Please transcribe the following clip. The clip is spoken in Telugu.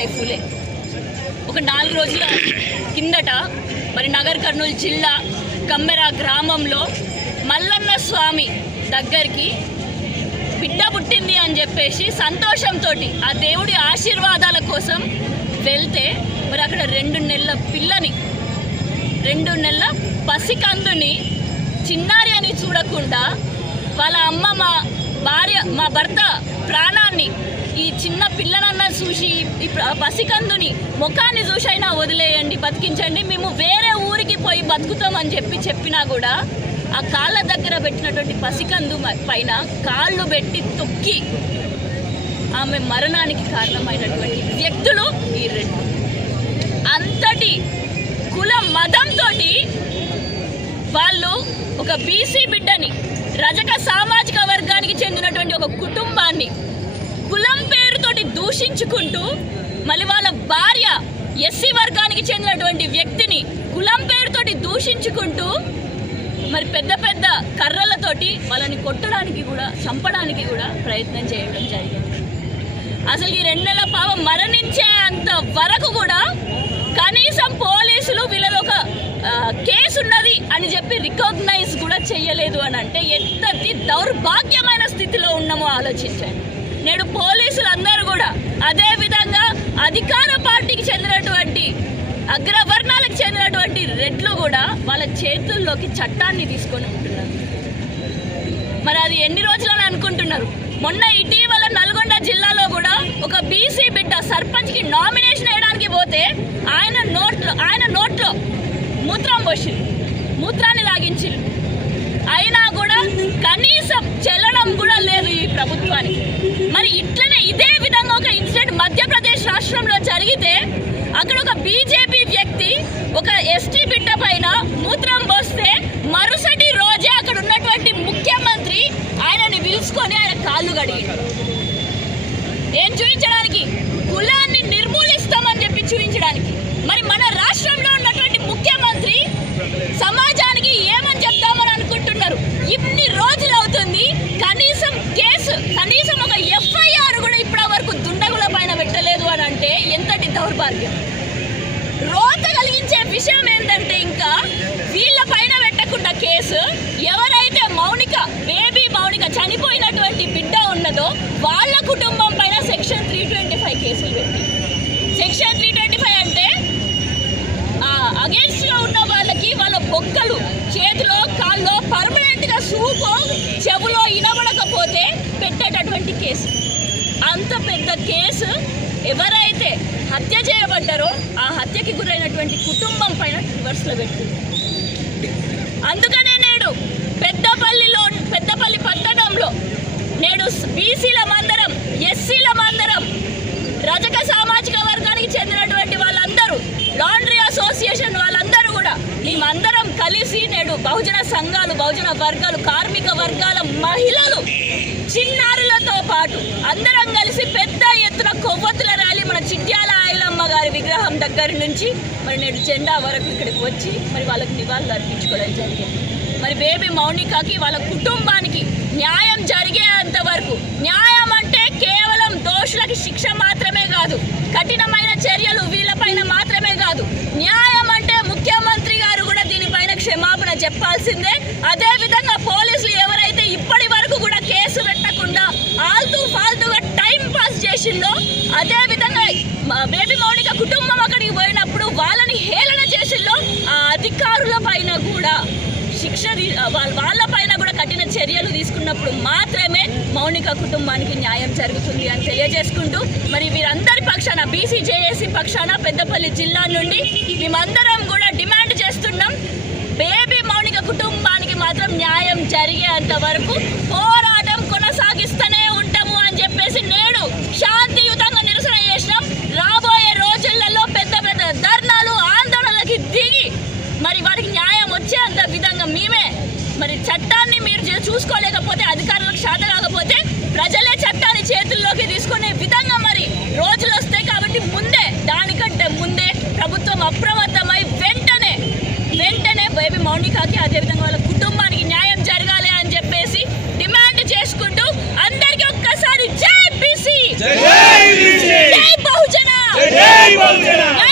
సావిత్రిబాయి ఫూలే. ఒక 4 రోజుల కిందట మరి నగర్ కర్నూలు జిల్లా కమ్మెర గ్రామంలో మల్లన్న స్వామి దగ్గరికి బిడ్డ పుట్టింది అని చెప్పేసి సంతోషంతో ఆ దేవుడి ఆశీర్వాదాల కోసం వెళ్తే మరి అక్కడ 2 నెలల పిల్లని 2 నెలల పసికందుని చిన్నారి అని చూడకుండా వాళ్ళ అమ్మ మా భర్త ప్రాణాన్ని ఈ చిన్న పిల్లనన్నా చూసి ఈ పసికందుని ముఖాన్ని చూసైనా వదిలేయండి, బతికించండి, మేము వేరే ఊరికి పోయి బతుకుతామని చెప్పినా కూడా ఆ కాళ్ళ దగ్గర పెట్టినటువంటి పసికందు పైన కాళ్ళు పెట్టి తొక్కి ఆమె మరణానికి కారణమైనటువంటి వ్యక్తులు ఈ 2. అంతటి కుల మతంతో వాళ్ళు ఒక బీసీ బిడ్డని, రజక సామాజిక వర్గానికి చెందినటువంటి ఒక కుటుంబాన్ని కులం పేరుతోటి దూషించుకుంటూ, మళ్ళీ వాళ్ళ భార్య ఎస్సీ వర్గానికి చెందినటువంటి వ్యక్తిని కులం పేరుతోటి దూషించుకుంటూ మరి పెద్ద పెద్ద కర్రలతోటి వాళ్ళని కొట్టడానికి కూడా, చంపడానికి కూడా ప్రయత్నం చేయడం జరిగింది. అసలు ఈ 2 నెలల పాప మరణించే అంత వరకు కూడా కనీసం పోలీసులు వీళ్ళదొక కేసు ఉన్నది అని చెప్పి రికగ్నైజ్ కూడా చేయలేదు అని అంటే ఎంతటి దౌర్భాగ్యమైన స్థితిలో ఉన్నామో ఆలోచించండి. నేడు పోలీసులందరూ కూడా అదే విధంగా అధికార పార్టీకి చెందినటువంటి అగ్రవర్ణాలకు చెందినటువంటి రెడ్లు కూడా వాళ్ళ చేతుల్లోకి చట్టాన్ని తీసుకొని ఉంటున్నారు. మరి అది ఎన్ని రోజులని అనుకుంటున్నారు? మొన్న ఇటీవల నల్గొండ జిల్లాలో కూడా ఒక బీసీ బిడ్డ సర్పంచ్కి నామినేషన్ వేయడానికి పోతే ఆయన నోట్లో మూత్రం పోసింది, మూత్రాన్ని లాగించింది. అయినా కూడా కనీసం చెల్లడం కూడా లేదు ఈ ప్రభుత్వానికి. మరి ఇట్లనే ఇదే విధంగా ఒక ఇన్సిడెంట్ మధ్యప్రదేశ్ రాష్ట్రంలో జరిగితే అక్కడ ఒక బీజేపీ వ్యక్తి ఒక ఎస్టీ బిడ్డ పైన మూత్రం పోస్తే మరుసటి రోజే అక్కడ ఉన్నటువంటి ముఖ్యమంత్రి ఆయనని పిలుచుకొని ఆయన కాళ్ళు కడిగి ఏం చూపించడానికి? కులాన్ని నిర్మూలిస్తామని చెప్పి చూపించడానికి. మరి మన రాష్ట్రంలో ఉన్నటువంటి ముఖ్యమంత్రి సమాజానికి ఏమని చెప్తామని అనుకుంటున్నారు? ఇన్ని రోజులు అవుతుంది, కనీసం ఒక ఎఫ్ఐఆర్ కూడా ఇప్పటి వరకు దుండగుల పైన పెట్టలేదు అని అంటే ఎంతటి దౌర్భాగ్యం. రోత కలిగించే విషయం ఏంటంటే ఇంకా వీళ్ళ పైన పెట్టకుండా కేసు, ఎవరైతే బేబీ మౌనిక చనిపోయినటువంటి బిడ్డ ఉన్నదో వాళ్ళ కుటుంబం పైన సెక్షన్ 325 కేసులు పెట్టి, సెక్షన్ 325 అంటే అగేన్స్ట్ గా ఉన్న వాళ్ళకి వాళ్ళ బొక్కలు చేతిలో కాల్లో పర్మనెంట్ గా సూపో చెవులో ఇనబడకపోతే పెట్టేటటువంటి కేసు. అంత పెద్ద కేసు ఎవరైతే హత్య చేయబడ్డారో ఆ హత్యకి గురైనటువంటి కుటుంబం పైన రివర్స్లో పెట్టింది. అందుకనే నేడు పెద్దపల్లి పట్టణంలో నేడు బీసీల మందరం, ఎస్సీల మందరం, రజక సామాజిక వర్గానికి చెందినటువంటి వాళ్ళందరూ, లాండ్రీ అసోసియేషన్ వాళ్ళందరూ కూడా మేమందరం కలిసి నేడు బహుజన సంఘాలు, బహుజన వర్గాలు, కార్మిక వర్గాల మహిళలు, చిన్నారులతో పాటు అందరం కలిసి పెద్ద ఎత్తున కొవ్వొత్తుల ర్యాలీ మన చిట్యాల ఐలమ్మ గారి విగ్రహం దగ్గర నుంచి మరి నేడు జెండా వరకు ఇక్కడికి వచ్చి మరి వాళ్ళకి నివాళులు అర్పించుకోవడం జరిగింది. మరి బేబీ మౌనికకి వాళ్ళ కుటుంబానికి న్యాయం జరిగేంత వరకు, న్యాయం అంటే కేవలం దోషులకి శిక్ష మాత్రమే కాదు, కఠినమైన చర్యలు వీళ్ళపైన మాత్రమే కాదు, న్యాయం అంటే ముఖ్యమంత్రి గారు కూడా దీనిపైన క్షమాపణ చెప్పాల్సిందే. అదే విధంగా పోలీసులు ఎవరైతే ఇప్పటి వరకు కూడా కేసు పెట్టకుండా ఫాల్తుగా టైం పాస్ చేసిందో, అదే విధంగా బేబీ మౌనిక కుటుంబం అక్కడికి పోయినప్పుడు వాళ్ళని హేళన చేసిందో ఆ అధికారుల పైన కూడా వాళ్ళ పైన కూడా కఠిన చర్యలు తీసుకున్నప్పుడు మాత్రమే మౌనిక కుటుంబానికి న్యాయం జరుగుతుంది అని తెలియజేసుకుంటూ, మరి వీరందరి పక్షాన బీసీజేఏసీ పక్షాన పెద్దపల్లి జిల్లా నుండి మేమందరం కూడా డిమాండ్ చేస్తున్నాం, బేబీ మౌనిక కుటుంబానికి మాత్రం న్యాయం జరిగేంత వరకు పోరాటం కొనసాగిస్తూనే ఉంటాము అని చెప్పేసి నేడు శాంతియుతంగా నిరసన చేసినాం. రాబోయే రోజులలో పెద్ద పెద్ద ధర్నాలు, ఆందోళనలకి దిగి మరి వారికి న్యాయం వచ్చేంత విధంగా మేమే మరి చట్టాన్ని మీరు చూసుకోలేకపోతే, అధికారులకు శాత కాకపోతే ప్రజలే చట్టాన్ని చేతుల్లోకి తీసుకునే విధంగా మరి రోజులు వస్తాయి. కాబట్టి దానికంటే ముందే ప్రభుత్వం అప్రమత్తమై వెంటనే బేబీ మౌనికకి అదేవిధంగా వాళ్ళ కుటుంబానికి న్యాయం జరగాలి అని చెప్పేసి డిమాండ్ చేసుకుంటూ అందరికీ ఒక్కసారి జై బీసీ, జై బహుజన. దౌర్జన్యం